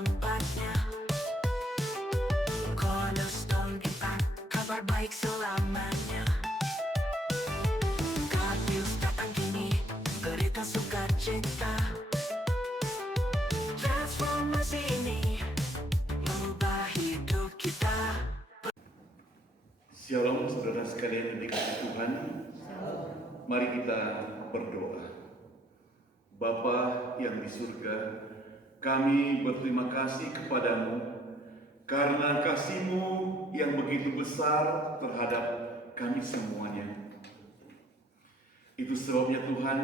tempatnya. Cornerstone kita, kabar baik selamanya. God News datang kini, berita sukacita. Transformasi ini mengubah hidup kita. Shalom saudara sekalian yang dikasihi Tuhan. Mari kita berdoa. Bapa yang di surga, kami berterima kasih kepadamu karena kasih-Mu yang begitu besar terhadap kami semuanya. Itu sebabnya Tuhan,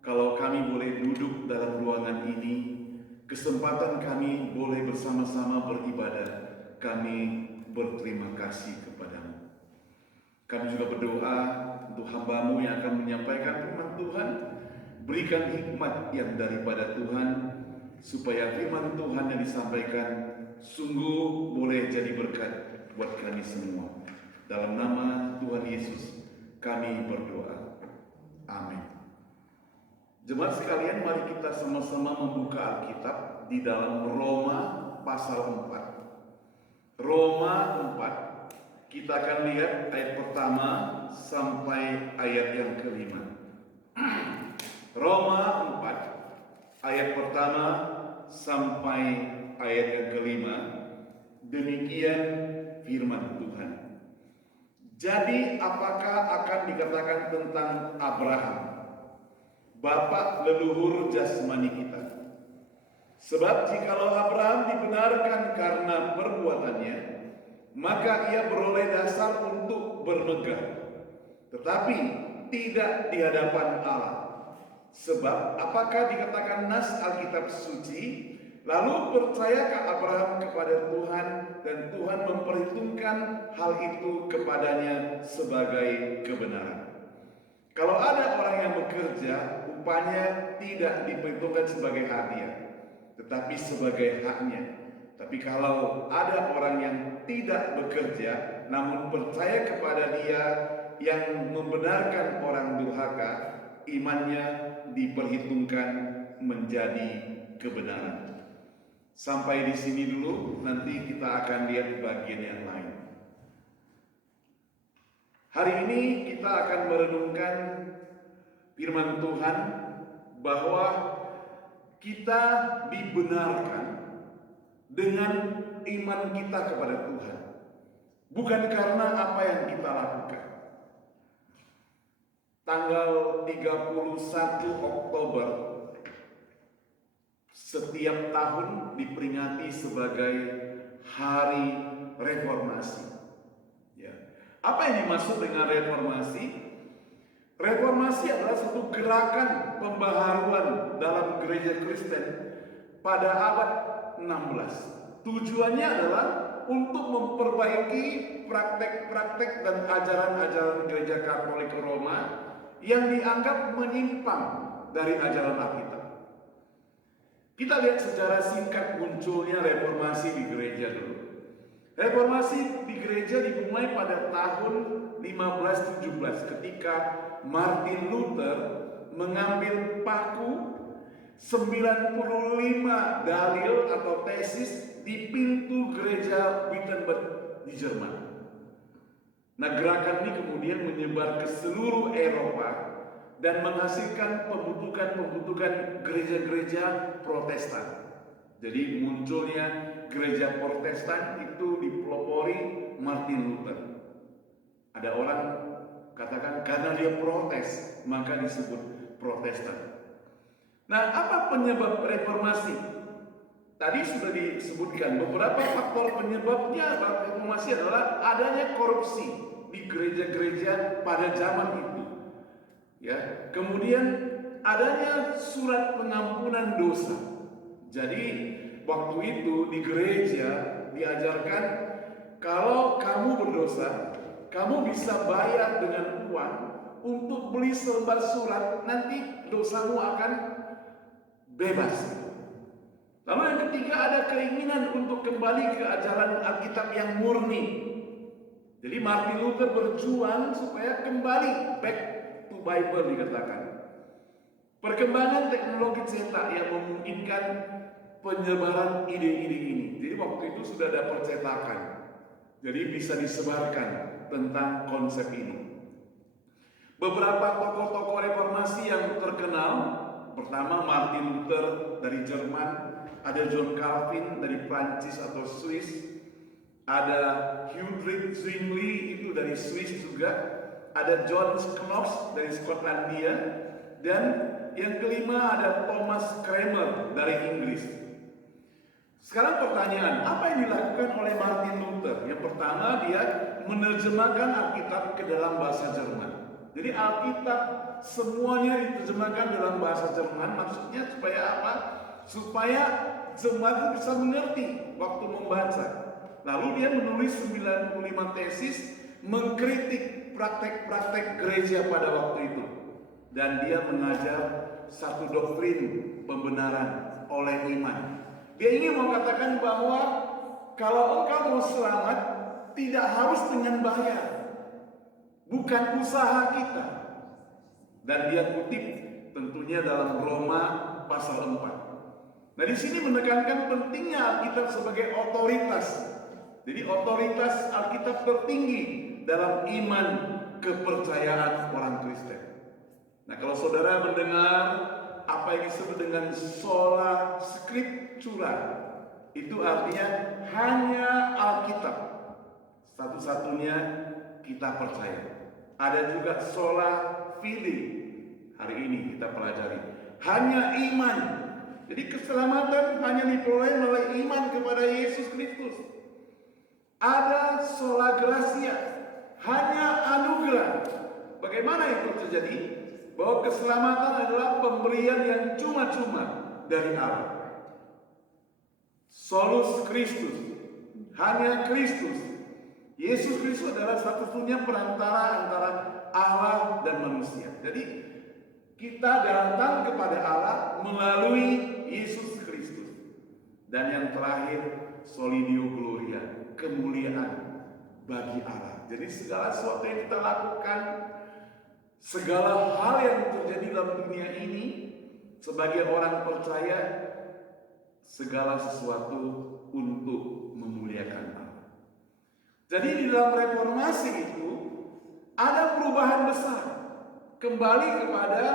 kalau kami boleh duduk dalam ruangan ini, kesempatan kami boleh bersama-sama beribadah, kami berterima kasih kepadamu. Kami juga berdoa untuk hamba-Mu yang akan menyampaikan firman Tuhan. Berikan hikmat yang daripada Tuhan, supaya firman Tuhan yang disampaikan sungguh boleh jadi berkat buat kami semua. Dalam nama Tuhan Yesus kami berdoa. Amin. Jemaat sekalian, mari kita sama-sama membuka Alkitab di dalam Roma pasal 4. Roma 4, kita akan lihat ayat pertama sampai ayat yang kelima. Roma 4, ayat pertama sampai ayat yang kelima. Demikian firman Tuhan. Jadi apakah akan dikatakan tentang Abraham, bapak leluhur jasmani kita? Sebab jikalau Abraham dibenarkan karena perbuatannya, maka ia beroleh dasar untuk bermegah, tetapi tidak di hadapan Allah. Sebab apakah dikatakan nas Alkitab suci, lalu percayakah Abraham kepada Tuhan dan Tuhan memperhitungkan hal itu kepadanya sebagai kebenaran? Kalau ada orang yang bekerja, upahnya tidak diperhitungkan sebagai hadiah, tetapi sebagai haknya. Tapi kalau ada orang yang tidak bekerja, namun percaya kepada Dia yang membenarkan orang durhaka, imannya diperhitungkan menjadi kebenaran. Sampai di sini dulu, nanti kita akan lihat bagian yang lain. Hari ini kita akan merenungkan firman Tuhan bahwa kita dibenarkan dengan iman kita kepada Tuhan, bukan karena apa yang kita lakukan. Tanggal 31 Oktober setiap tahun diperingati sebagai Hari Reformasi. Ya. Apa yang dimaksud dengan reformasi? Reformasi adalah satu gerakan pembaharuan dalam gereja Kristen pada abad 16. Tujuannya adalah untuk memperbaiki praktek-praktek dan ajaran-ajaran gereja Katolik Roma yang dianggap menyimpang dari ajaran Alkitab. Kita lihat sejarah singkat munculnya reformasi di gereja dulu. Reformasi di gereja dimulai pada tahun 1517 ketika Martin Luther mengambil paku 95 dalil atau tesis di pintu gereja Wittenberg di Jerman. Nah, gerakan ini kemudian menyebar ke seluruh Eropa dan menghasilkan pembentukan gereja-gereja Protestan. Jadi munculnya gereja Protestan itu dipelopori Martin Luther. Ada orang katakan karena dia protes maka disebut Protestan. Nah, apa penyebab reformasi? Tadi sudah disebutkan beberapa faktor penyebabnya reformasi adalah adanya korupsi di gereja-gereja pada zaman itu. Ya, kemudian adanya surat pengampunan dosa. Jadi waktu itu di gereja diajarkan kalau kamu berdosa, kamu bisa bayar dengan uang untuk beli selembar surat, nanti dosamu akan bebas. Lalu yang ketiga ada keinginan untuk kembali ke ajaran Alkitab yang murni. Jadi Martin Luther berjuang supaya kembali back to Bible dikatakan. Perkembangan teknologi cetak yang memungkinkan penyebaran ide-ide ini. Jadi waktu itu sudah ada percetakan. Jadi bisa disebarkan tentang konsep ini. Beberapa tokoh-tokoh reformasi yang terkenal, pertama Martin Luther dari Jerman, ada John Calvin dari Prancis atau Swiss, ada Heinrich Zwingli itu dari Swiss juga, ada John Knox dari Skotlandia, dan yang kelima ada Thomas Cranmer dari Inggris. Sekarang pertanyaan, apa yang dilakukan oleh Martin Luther? Yang pertama, dia menerjemahkan Alkitab ke dalam bahasa Jerman. Jadi Alkitab semuanya diterjemahkan dalam bahasa Jerman. Maksudnya supaya apa? Supaya jemaat bisa mengerti waktu membaca. Lalu dia menulis 95 tesis mengkritik praktek-praktek gereja pada waktu itu. Dan dia mengajar satu doktrin pembenaran oleh iman. Dia ingin mengatakan bahwa kalau engkau mau selamat, tidak harus dengan bayar. Bukan usaha kita. Dan dia kutip tentunya dalam Roma pasal 4. Nah, di sini menekankan pentingnya Alkitab sebagai otoritas. Jadi otoritas Alkitab tertinggi dalam iman kepercayaan orang Kristen. Nah, kalau saudara mendengar apa yang disebut dengan sola scriptura, itu artinya hanya Alkitab satu-satunya kita percaya. Ada juga sola fide, hari ini kita pelajari, hanya iman. Jadi keselamatan hanya diperoleh melalui iman kepada Yesus Kristus. Ada sola gratia, hanya anugerah. Bagaimana itu terjadi? Bahwa keselamatan adalah pemberian yang cuma-cuma dari Allah. Solus Christus, hanya Kristus. Yesus Kristus adalah satu-satunya perantara antara Allah dan manusia. Jadi kita datang kepada Allah melalui Yesus Kristus. Dan yang terakhir, Solidio Gloria, kemuliaan bagi Allah. Jadi segala sesuatu yang kita lakukan, segala hal yang terjadi dalam dunia ini, sebagai orang percaya, segala sesuatu untuk memuliakan Allah. Jadi di dalam reformasi itu ada perubahan besar, kembali kepada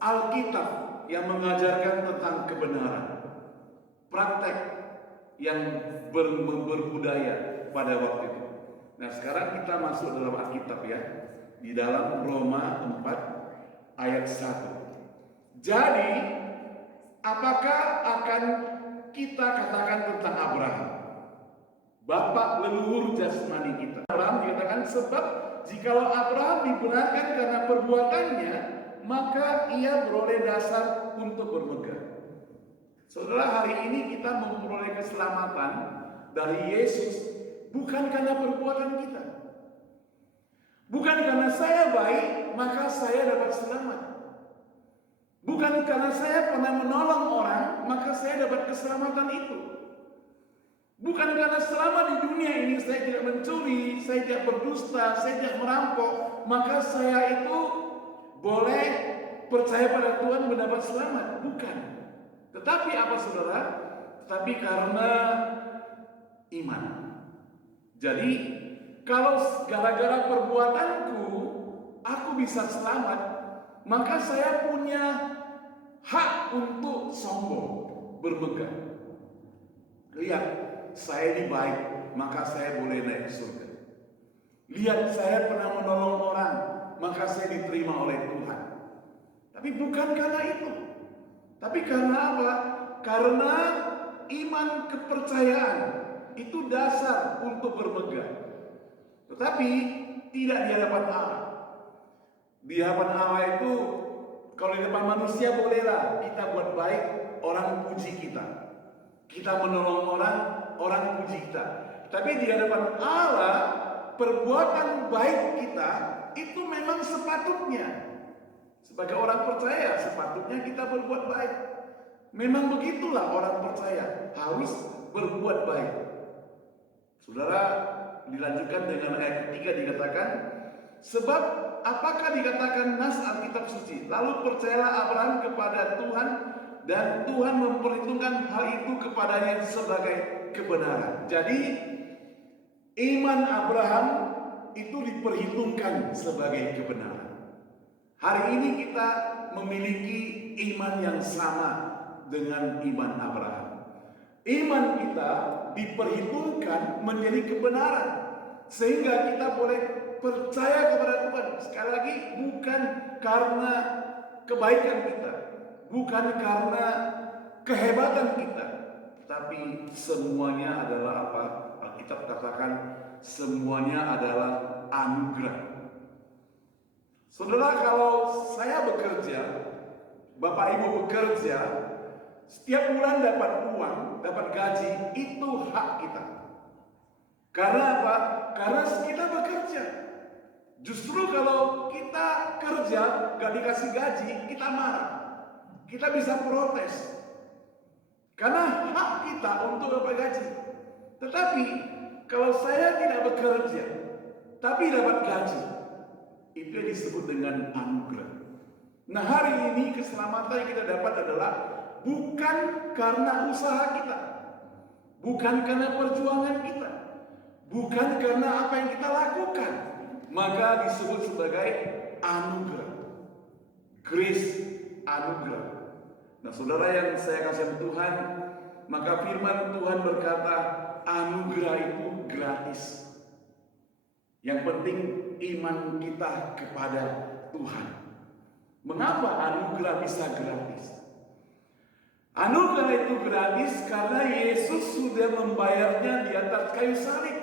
Alkitab yang mengajarkan tentang kebenaran, praktek yang berbudaya pada waktu itu. Nah, sekarang kita masuk dalam Alkitab ya, di dalam Roma 4 ayat 1. Jadi, apakah akan kita katakan tentang Abraham? Bapak leluhur jasmani kita. Abraham dikatakan sebab jikalau Abraham dibenarkan karena perbuatannya, maka ia beroleh dasar untuk bermegah. Saudara, hari ini kita memperoleh keselamatan dari Yesus bukan karena perbuatan kita. Bukan karena saya baik, maka saya dapat selamat. Bukan karena saya pernah menolong orang, maka saya dapat keselamatan itu. Bukan karena selama di dunia ini saya tidak mencuri, saya tidak berdusta, saya tidak merampok, maka saya itu boleh percaya pada Tuhan mendapat selamat. Bukan. Tetapi apa saudara? Tetapi karena iman. Jadi kalau gara-gara perbuatanku aku bisa selamat, maka saya punya hak untuk sombong, bermegah. Lihat, saya ini baik, maka saya boleh naik ke surga. Lihat, saya pernah menolong orang, maka saya diterima oleh Tuhan. Tapi bukan karena itu. Tapi karena apa? Karena iman kepercayaan itu dasar untuk bermegah. Tetapi tidak di hadapan Allah. Di hadapan Allah itu, kalau di depan manusia bolehlah kita buat baik, orang puji kita. Kita menolong orang, orang puji kita. Tapi di hadapan Allah, perbuatan baik kita itu memang sepatutnya. Sebagai orang percaya, sepatutnya kita berbuat baik. Memang begitulah orang percaya, harus berbuat baik. Saudara, dilanjutkan dengan ayat ketiga dikatakan, sebab apakah dikatakan nas Alkitab suci? Lalu percayalah Abraham kepada Tuhan dan Tuhan memperhitungkan hal itu kepadanya sebagai kebenaran. Jadi iman Abraham itu diperhitungkan sebagai kebenaran. Hari ini kita memiliki iman yang sama dengan iman Abraham. Iman kita diperhitungkan menjadi kebenaran, sehingga kita boleh percaya kepada Tuhan. Sekali lagi, bukan karena kebaikan kita, bukan karena kehebatan kita, tapi semuanya adalah apa? Alkitab katakan semuanya adalah anugerah. Saudara, kalau saya bekerja, Bapak Ibu bekerja, setiap bulan dapat uang, dapat gaji, itu hak kita. Karena apa? Karena kita bekerja. Justru kalau kita kerja gak dikasih gaji, kita marah. Kita bisa protes. Karena hak kita untuk dapat gaji. Tetapi kalau saya tidak bekerja, tapi dapat gaji, itu yang disebut dengan anugerah. Nah, hari ini keselamatan yang kita dapat adalah bukan karena usaha kita, bukan karena perjuangan kita, bukan karena apa yang kita lakukan, maka disebut sebagai anugerah. Grace, anugerah. Nah, saudara yang saya kasih Tuhan, maka firman Tuhan berkata, anugerah itu gratis. Yang penting iman kita kepada Tuhan. Mengapa anugerah bisa gratis? Anugerah itu gratis karena Yesus sudah membayarnya di atas kayu salib.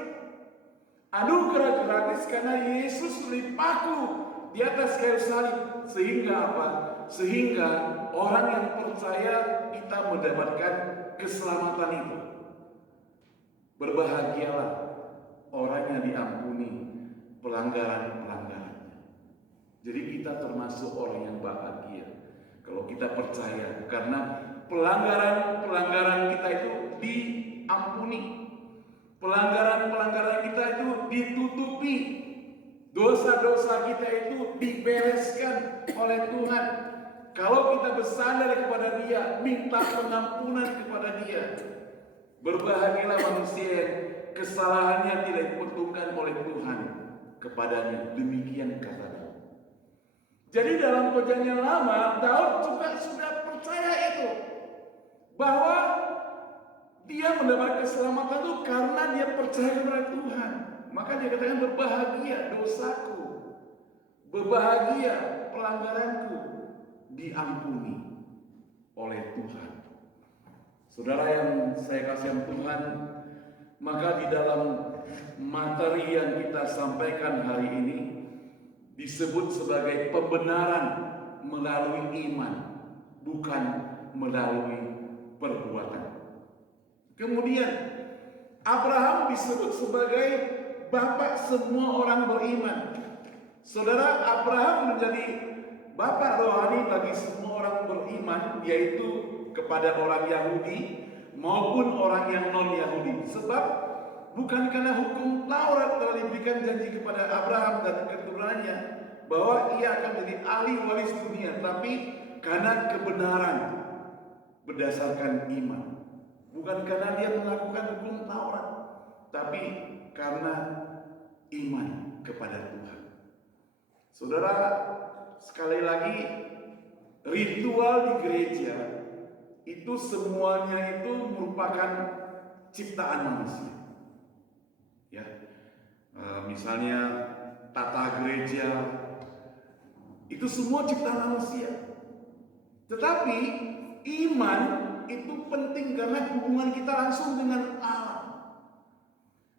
Anugerah gratis karena Yesus dipaku di atas kayu salib. Sehingga apa? Sehingga orang yang percaya kita mendapatkan keselamatan itu. Berbahagialah orang yang diampuni pelanggaran-pelanggarannya. Jadi kita termasuk orang yang bahagia kalau kita percaya, karena pelanggaran-pelanggaran kita itu diampuni. Pelanggaran-pelanggaran kita itu ditutupi. Dosa-dosa kita itu dibereskan oleh Tuhan. Kalau kita bersandar kepada Dia, minta pengampunan kepada Dia. Berbahagialah manusia yang kesalahannya tidak diperhitungkan oleh Tuhan kepadanya. Demikian kata Daud. Jadi dalam perjanjian lama, Daud juga sudah percaya itu, bahwa dia mendapat keselamatan itu karena dia percaya kepada Tuhan. Maka dia katakan, berbahagia dosaku, berbahagia pelanggaranku diampuni oleh Tuhan. Saudara yang saya kasih Tuhan, maka di dalam materi yang kita sampaikan hari ini disebut sebagai pembenaran melalui iman, bukan melalui perbuatan. Kemudian Abraham disebut sebagai bapak semua orang beriman. Saudara, Abraham menjadi bapak rohani bagi semua orang beriman, yaitu kepada orang Yahudi maupun orang yang non-Yahudi. Sebab bukan karena hukum Taurat telah diberikan janji kepada Abraham dan keturunannya bahwa ia akan menjadi ahli waris dunia, tapi karena kebenaran berdasarkan iman. Bukan karena dia melakukan hukum Taurat, tapi karena iman kepada Tuhan. Saudara, sekali lagi, ritual di gereja itu semuanya itu merupakan ciptaan manusia. Ya, misalnya tata gereja itu semua ciptaan manusia. Tetapi iman itu penting karena hubungan kita langsung dengan Allah.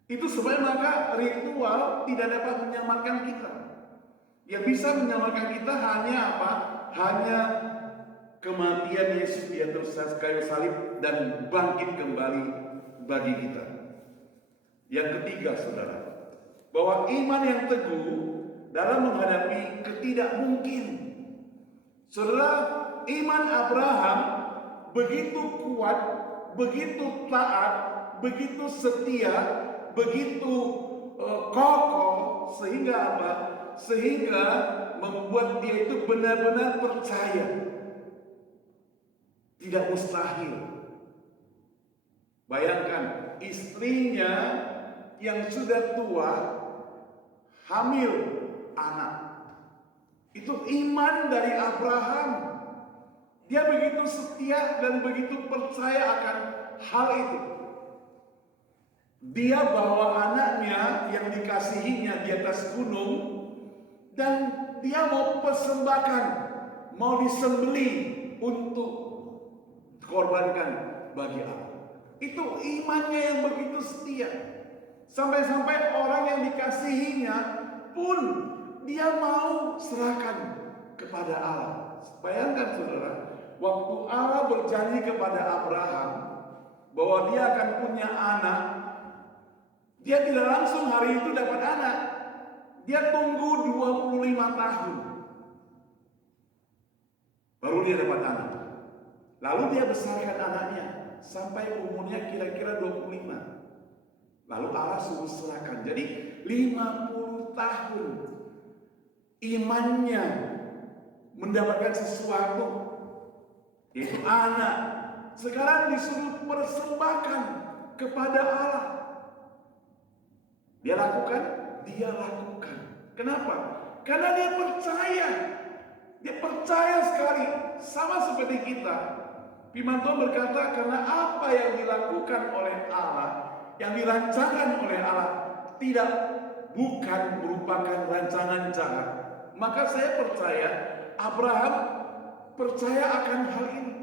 Itu sebabnya maka ritual tidak dapat menyelamatkan kita. Yang bisa menyelamatkan kita hanya apa? Hanya kematian Yesus di atas kayu salib dan bangkit kembali bagi kita. Yang ketiga, saudara, bahwa iman yang teguh dalam menghadapi ketidakmungkin. Saudara, iman Abraham begitu kuat, begitu taat, begitu setia, begitu kokoh, sehingga apa? Sehingga membuat dia itu benar-benar percaya. tidak mustahil. Bayangkan istrinya yang sudah tua hamil anak. Itu iman dari Abraham. Dia begitu setia dan begitu percaya akan hal itu. Dia bawa anaknya yang dikasihinya di atas gunung dan dia mau persembahkan, mau disembelih untuk dikorbankan bagi Allah. Itu imannya yang begitu setia. Sampai-sampai orang yang dikasihinya pun dia mau serahkan kepada Allah. Bayangkan saudara, waktu Allah berjanji kepada Abraham bahwa dia akan punya anak, dia tidak langsung hari itu dapat anak. Dia tunggu 25 tahun. Baru dia dapat anak. Lalu dia besarkan anaknya sampai umurnya kira-kira 25. Lalu Allah suruh serahkan. Jadi 50 tahun imannya mendapatkan sesuatu, yaitu anak. Sekarang disuruh persembahkan kepada Allah. Dia lakukan? Dia lakukan. Kenapa? Karena dia percaya. Dia percaya sekali. Sama seperti kita. Firman Tuhan berkata, karena apa yang dilakukan oleh Allah, yang dirancangkan oleh Allah, bukan merupakan rancangan jahat. Maka saya percaya, Abraham percaya akan hal ini.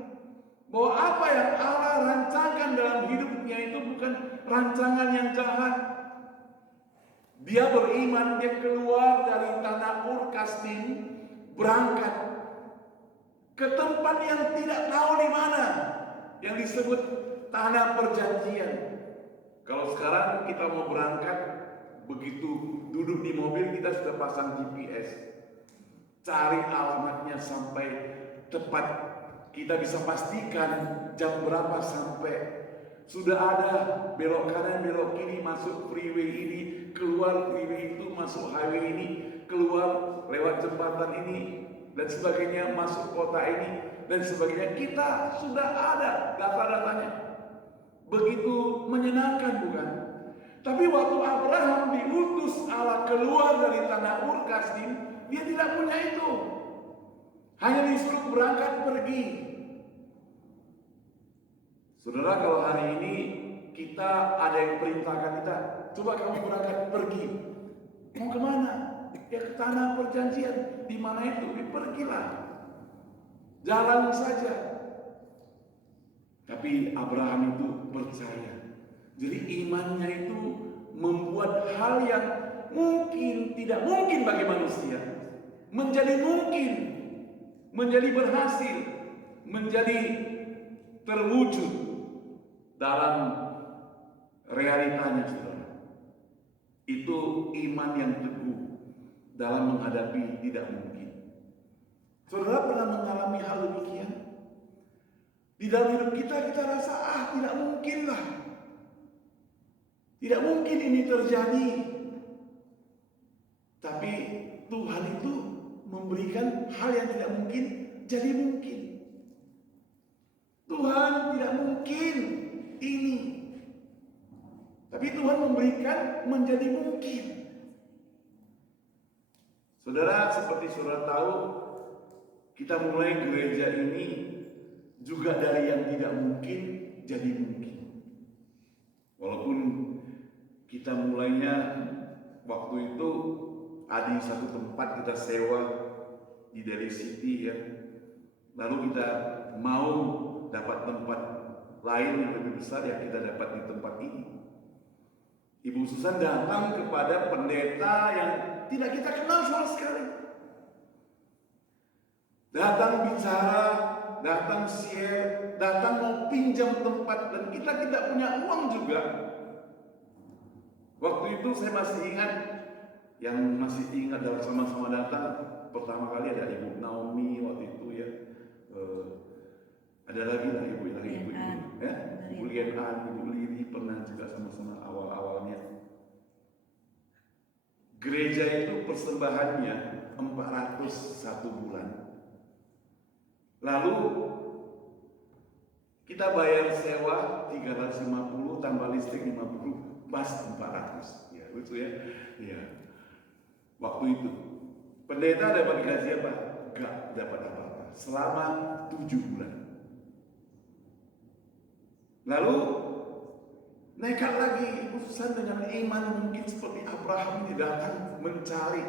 Bahwa apa yang Allah rancangkan dalam hidupnya itu bukan rancangan yang jahat. Dia beriman, dia keluar dari tanah Ur Kasdim, berangkat ke tempat yang tidak tahu di mana, yang disebut tanah perjanjian. Kalau sekarang kita mau berangkat, begitu duduk di mobil kita sudah pasang GPS, cari alamatnya sampai tepat, kita bisa pastikan jam berapa sampai. Sudah ada belok kanan, belok kiri, masuk freeway ini, keluar freeway itu, masuk highway ini, keluar lewat jembatan ini, dan sebagainya, masuk kota ini, dan sebagainya. Kita sudah ada data-datanya. Begitu menyenangkan, bukan? Tapi waktu Abraham diutus Allah keluar dari tanah Ur Kasdim, dia tidak punya itu. Hanya disuruh berangkat pergi. Saudara, kalau hari ini kita ada yang perintahkan kita, coba kamu berangkat pergi. Mau kemana? Ya ke tanah perjanjian. Di mana itu? Pergilah. Jalan saja. Tapi Abraham itu percaya. Jadi imannya itu membuat hal yang mungkin tidak mungkin bagi manusia menjadi mungkin, menjadi berhasil, menjadi terwujud dalam realitanya, saudara. Itu iman yang teguh dalam menghadapi tidak mungkin. Saudara pernah mengalami hal demikian? Di dalam hidup kita rasa tidak mungkin lah. Tidak mungkin ini terjadi. Tapi Tuhan itu memberikan hal yang tidak mungkin jadi mungkin. Tuhan tidak mungkin ini. Tapi Tuhan memberikan menjadi mungkin. Saudara, seperti saudara tahu, kita mulai gereja ini juga dari yang tidak mungkin jadi mungkin. Walaupun kita mulainya waktu itu ada satu tempat kita sewa di Delhi City ya. Lalu kita mau dapat tempat lain yang lebih besar, ya kita dapat di tempat ini. Ibu Susan datang kepada pendeta yang tidak kita kenal sama sekali. Datang bicara, datang share, datang mau pinjam tempat, dan kita tidak punya uang juga. Waktu itu saya masih ingat, yang masih ingat dalam sama-sama datang, pertama kali ada Ibu Naomi waktu itu ya. Ada lagi lah ibu ya, Ibu Lian An, Ibu Lili pernah juga sama-sama awal-awalnya. Gereja itu persembahannya 401 bulan. Lalu Kita bayar sewa 350 tambah listrik 50, pas 400. Ya, lucu ya. Ya. Waktu itu pendeta dapat gaji apa? Gak dapat apa-apa selama 7 bulan. Lalu nekat lagi urusan dengan iman, mungkin seperti Abraham ini datang mencari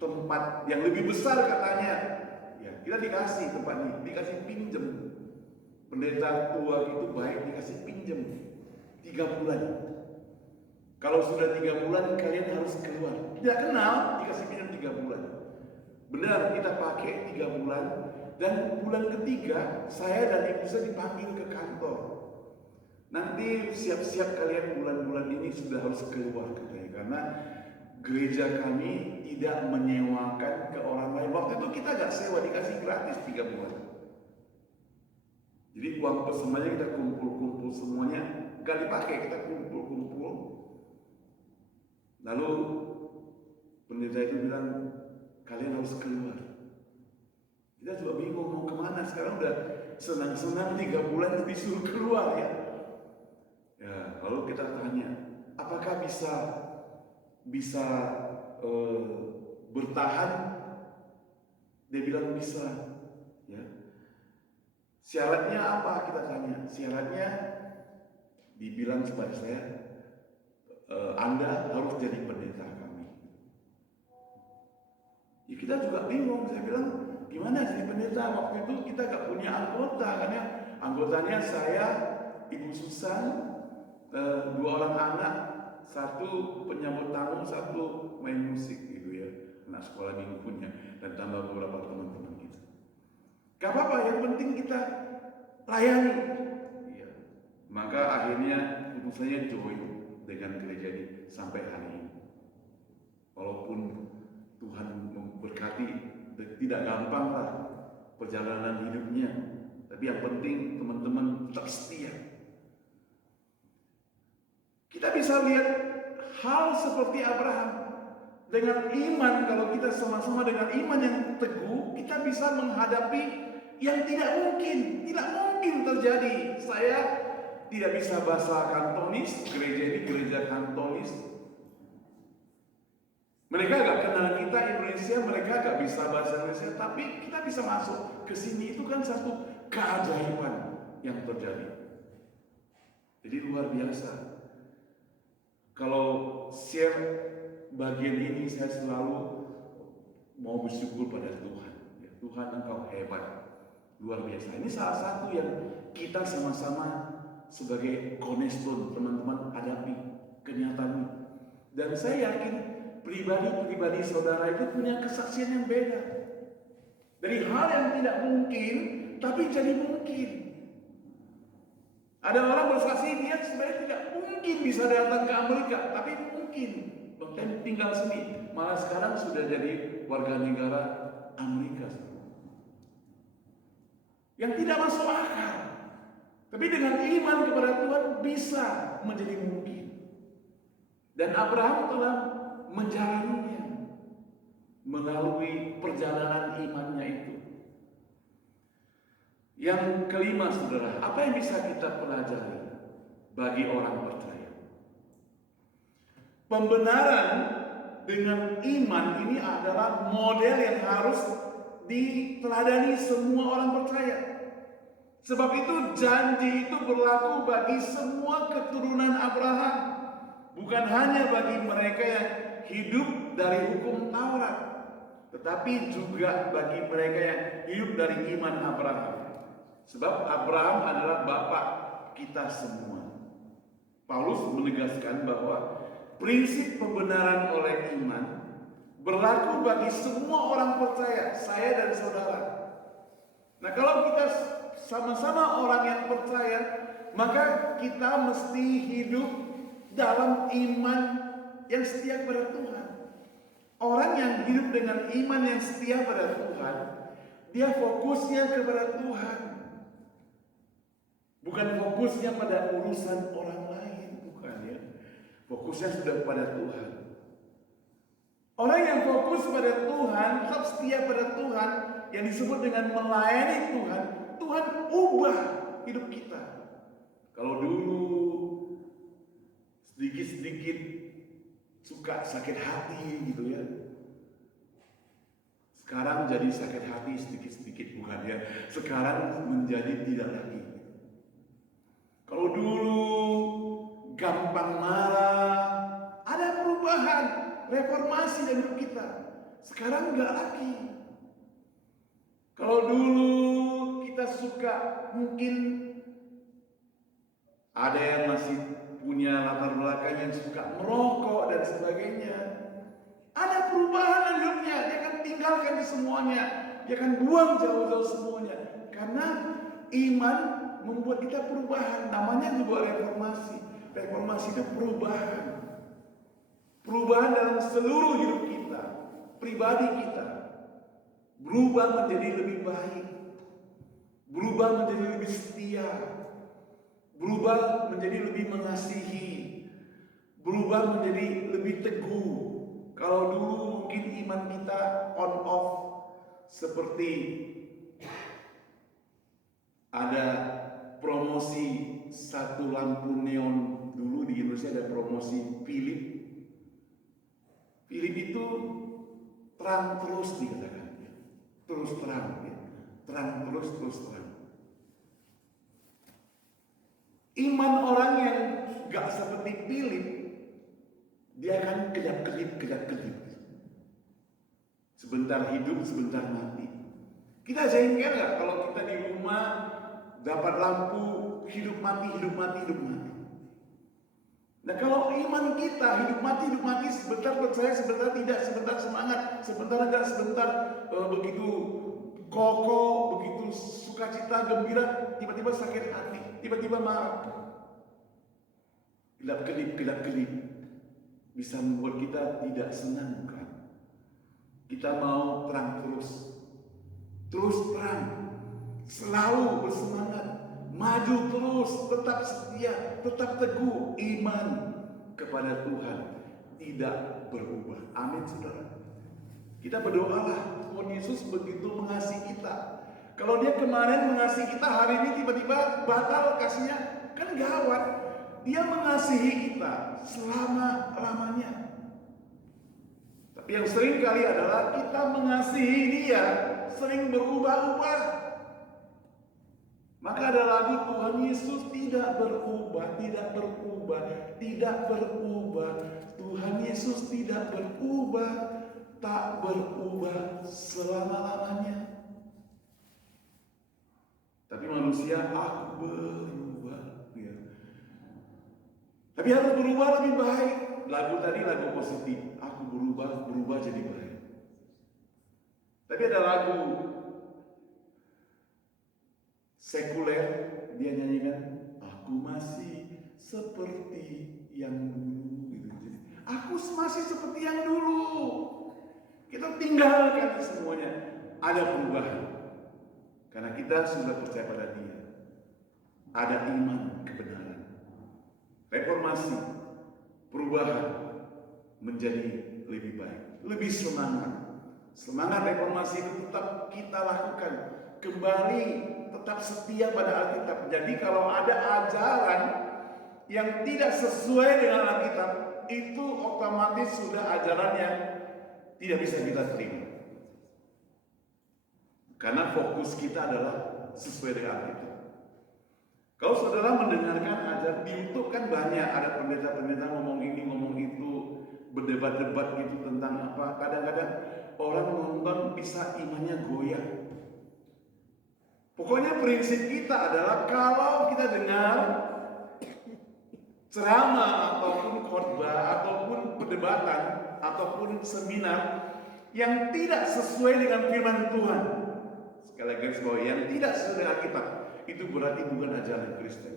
tempat yang lebih besar katanya. Ya, kita dikasih tempat ini, dikasih pinjem. Pendeta tua itu baik, dikasih pinjem 3 bulan. Kalau sudah 3 bulan kalian harus keluar. Tidak kenal, dikasih pinjam 3 bulan. Benar, kita pakai 3 bulan. Dan bulan ketiga saya dan ibu saya dipanggil ke kantor. Nanti siap-siap kalian bulan-bulan ini sudah harus keluar katanya, karena gereja kami tidak menyewakan ke orang lain. Waktu itu kita gak sewa, dikasih gratis 3 bulan. Jadi uang pesemannya kita kumpul-kumpul semuanya, gak dipakai, kita kumpul-kumpul. Lalu pendeta itu bilang, kalian harus keluar. Kita juga bingung mau kemana, sekarang udah senang-senang 3 bulan disuruh keluar ya. Ya, lalu kita tanya, apakah bisa bertahan? Dia bilang bisa. Ya. Syaratnya apa? Kita tanya. Syaratnya dibilang kepada saya, Anda harus jadi pendeta kami. Ya kita juga bingung. Saya bilang, gimana jadi pendeta? Waktu itu kita gak punya anggota, karena anggotanya saya, Ibu Susan, 2 orang anak, 1 penyambut tamu, 1 main musik gitu ya, anak sekolah minggu punya, dan tambah beberapa teman-teman gitu. Gak apa-apa, yang penting kita layani. Ya. Maka akhirnya ibu saya join dengan gereja ini sampai hari ini. Walaupun Tuhan memberkati, tidak gampang lah perjalanan hidupnya, tapi yang penting teman-teman tetap setia. Kita bisa lihat hal seperti Abraham. Dengan iman, kalau kita sama-sama dengan iman yang teguh, kita bisa menghadapi yang tidak mungkin terjadi. Saya tidak bisa bahasa Kantonis, gereja ini gereja Kantonis. Mereka gak kenal kita Indonesia, mereka gak bisa bahasa Indonesia, tapi kita bisa masuk ke sini. Itu kan satu keajaiban yang terjadi. Jadi luar biasa. Kalau share bagian ini, saya selalu mau bersyukur pada Tuhan. Ya, Tuhan, Engkau hebat, luar biasa. Ini salah satu yang kita sama-sama sebagai cornerstone teman-teman hadapi kenyataannya. Dan saya yakin pribadi-pribadi saudara itu punya kesaksian yang beda. Dari hal yang tidak mungkin, tapi jadi mungkin. Ada orang bersaksi dia sebenarnya tidak mungkin bisa datang ke Amerika, tapi mungkin tinggal sini. Malah sekarang sudah jadi warga negara Amerika. Yang tidak masuk akal. Tapi dengan iman kepada Tuhan bisa menjadi mungkin. Dan Abraham telah menjalaninya melalui perjalanan imannya itu. Yang kelima, saudara, apa yang bisa kita pelajari bagi orang percaya? Pembenaran dengan iman ini adalah model yang harus diteladani semua orang percaya. Sebab itu janji itu berlaku bagi semua keturunan Abraham, bukan hanya bagi mereka yang hidup dari hukum Taurat, tetapi juga bagi mereka yang hidup dari iman Abraham. Sebab Abraham adalah bapak kita semua. Paulus menegaskan bahwa prinsip pembenaran oleh iman berlaku bagi semua orang percaya, saya dan saudara. Nah, kalau kita sama-sama orang yang percaya, maka kita mesti hidup dalam iman yang setia kepada Tuhan. Orang yang hidup dengan iman yang setia pada Tuhan, dia fokusnya kepada Tuhan. Bukan fokusnya pada urusan orang lain, bukan ya. Fokusnya sudah pada Tuhan. Orang yang fokus pada Tuhan, tetap setia pada Tuhan, yang disebut dengan melayani Tuhan, Tuhan ubah hidup kita. Kalau dulu sedikit-sedikit suka sakit hati gitu ya, sekarang jadi sakit hati sedikit-sedikit, bukan ya. Sekarang menjadi tidak lagi. Kalau dulu gampang marah, ada perubahan, reformasi dalam hidup kita. Sekarang enggak lagi. Kalau dulu kita suka, mungkin ada yang masih punya latar belakang yang suka merokok dan sebagainya. Ada perubahan dalam hidupnya, dia akan tinggalkan semuanya, dia akan buang jauh-jauh semuanya. Karena iman membuat kita perubahan, namanya juga reformasi. Reformasi itu perubahan. Perubahan dalam seluruh hidup kita, pribadi kita. Berubah menjadi lebih baik, berubah menjadi lebih setia, berubah menjadi lebih mengasihi, berubah menjadi lebih teguh. Kalau dulu mungkin iman kita on off, seperti ada promosi satu lampu neon, dulu di Indonesia ada promosi Philip. Philip itu terang terus dikatakan, terus terang, ya. Terang terus terang. Iman orang yang gak seperti Philip, dia akan kedap-kedip. Sebentar hidup, sebentar mati. Kita jengkel gak kalau kita di rumah dapat lampu hidup mati. Nah kalau iman kita hidup mati, sebentar percaya, sebentar tidak, sebentar semangat, sebentar enggak, sebentar begitu kokoh, begitu sukacita, gembira, tiba-tiba sakit hati, tiba-tiba marah. Kedap-kedip bisa membuat kita tidak senang, bukan? Kita mau terang terus terang, selalu bersemangat, maju terus, tetap setia, tetap teguh, iman kepada Tuhan tidak berubah. Amin, saudara. Kita berdoalah, Tuhan Yesus begitu mengasihi kita. Kalau dia kemarin mengasihi kita, hari ini tiba-tiba batal kasihnya, kan gawat. Dia mengasihi kita selama-lamanya. Tapi yang sering kali adalah kita mengasihi dia sering berubah-ubah. Maka ada lagu Tuhan Yesus tidak berubah. Tuhan Yesus tidak berubah, tak berubah selama-lamanya. Tapi manusia, aku berubah. Ya. Tapi harus berubah lebih baik. Lagu tadi lagu positif. Aku berubah jadi baik. Tapi ada lagu sekuler, dia nyanyikan, aku masih seperti yang dulu. Gitu. Aku masih seperti yang dulu. Kita tinggalkan semuanya. Ada perubahan. Karena kita sudah percaya pada dia. Ada iman kebenaran. Reformasi, perubahan menjadi lebih baik, lebih semangat. Semangat reformasi itu tetap kita lakukan. Kembali tetap setia pada Alkitab. Jadi kalau ada ajaran yang tidak sesuai dengan Alkitab, itu otomatis sudah ajaran yang tidak bisa kita terima. Karena fokus kita adalah sesuai dengan Alkitab. Kalau saudara mendengarkan ajaran di YouTube kan banyak, ada pendeta-pendeta ngomong ini, ngomong itu, berdebat-debat gitu tentang apa. Kadang-kadang orang nonton bisa imannya goyah. Pokoknya prinsip kita adalah kalau kita dengar ceramah ataupun khotbah ataupun perdebatan ataupun seminar yang tidak sesuai dengan firman Tuhan, sekali lagi bahwa yang tidak sesuai dengan Alkitab, itu berarti bukan ajaran Kristen.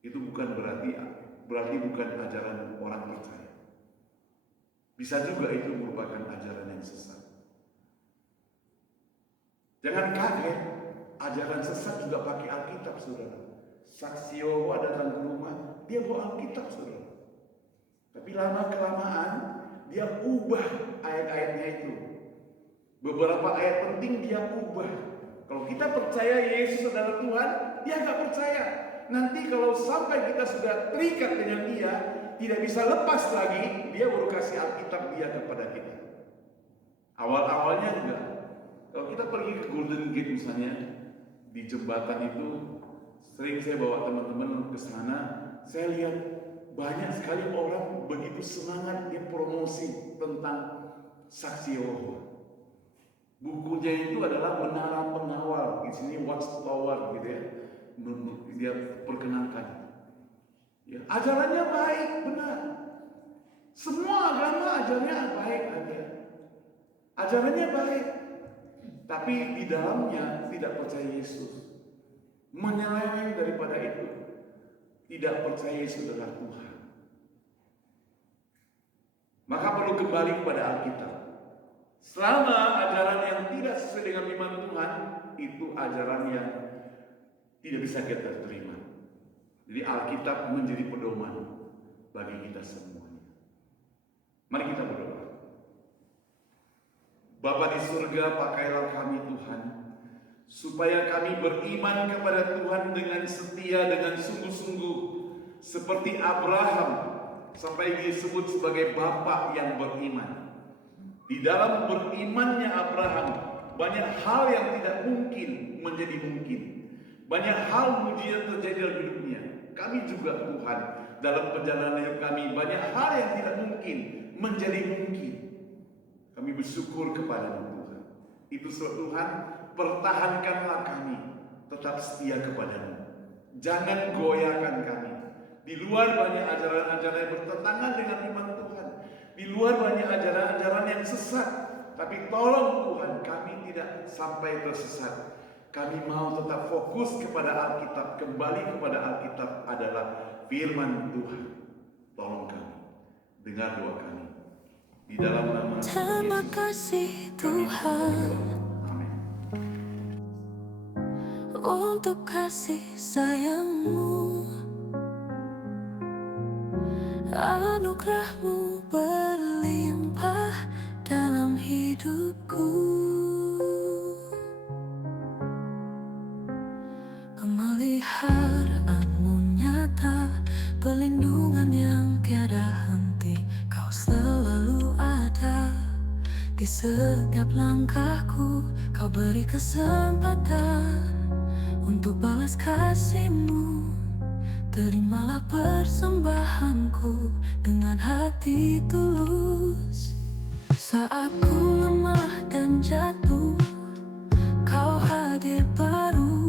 Itu berarti bukan ajaran orang percaya. Bisa juga itu merupakan ajaran yang sesat. Jangan kaget, ajaran sesat juga pakai Alkitab, saudara. Saksi Yehova datang ke rumah, dia bawa Alkitab, saudara. Tapi lama-kelamaan dia ubah ayat-ayatnya itu. Beberapa ayat penting dia ubah. Kalau kita percaya Yesus adalah Tuhan, dia nggak percaya. Nanti kalau sampai kita sudah terikat dengan dia, tidak bisa lepas lagi, dia baru kasih Alkitab dia kepada kita. Awal-awalnya enggak. Kalau kita pergi ke Golden Gate misalnya, di jembatan itu, sering saya bawa teman-teman ke sana, saya lihat banyak sekali orang begitu semangat dia promosi tentang saksi Yehova. Bukunya itu adalah menara pengawal, di sini watchtower gitu ya. Dia perkenalkan. Ya, ajarannya baik, benar. Semua agama ajarannya baik ada. Ajarannya baik. Tapi di dalamnya tidak percaya Yesus. Menyeleweng daripada itu. Tidak percaya Yesus adalah Tuhan. Maka perlu kembali kepada Alkitab. Selama ajaran yang tidak sesuai dengan firman Tuhan, itu ajaran yang tidak bisa kita terima. Jadi Alkitab menjadi pedoman bagi kita semuanya. Mari kita berdoa. Bapa di surga, pakailah kami Tuhan, supaya kami beriman kepada Tuhan dengan setia, dengan sungguh-sungguh, seperti Abraham, sampai disebut sebagai bapa yang beriman. Di dalam berimannya Abraham, banyak hal yang tidak mungkin menjadi mungkin. Banyak hal mujizat terjadi dalam hidupnya. Kami juga Tuhan, dalam perjalanan hidup kami, banyak hal yang tidak mungkin menjadi mungkin. Kami bersyukur kepada Tuhan. Itu sebab Tuhan, pertahankanlah kami, tetap setia kepadamu. Jangan goyahkan kami. Di luar banyak ajaran-ajaran yang bertentangan dengan iman Tuhan. Di luar banyak ajaran-ajaran yang sesat. Tapi tolong Tuhan, kami tidak sampai tersesat. Kami mau tetap fokus kepada Alkitab. Kembali kepada Alkitab adalah firman Tuhan. Tolong kami. Dengar doa kami. Di dalam nama Yesus. Terima kasih Tuhan. Amin. Untuk kasih sayang-Mu, anugerah-Mu berlimpah dalam hidupku. Pemeliharaan-Mu nyata, perlindungan yang tiada henti. Kau selalu ada di setiap langkahku. Kau beri kesempatan untuk balas kasih-Mu. Terimalah persembahanku dengan hati tulus. Saat ku lemah dan jatuh, Kau hadir baru,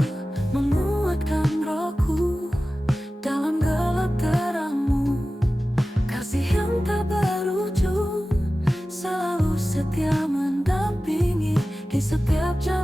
menguatkan rohku dalam gelap terang-Mu. Kasih yang tak berujung, selalu setia mendampingi di setiap jalan.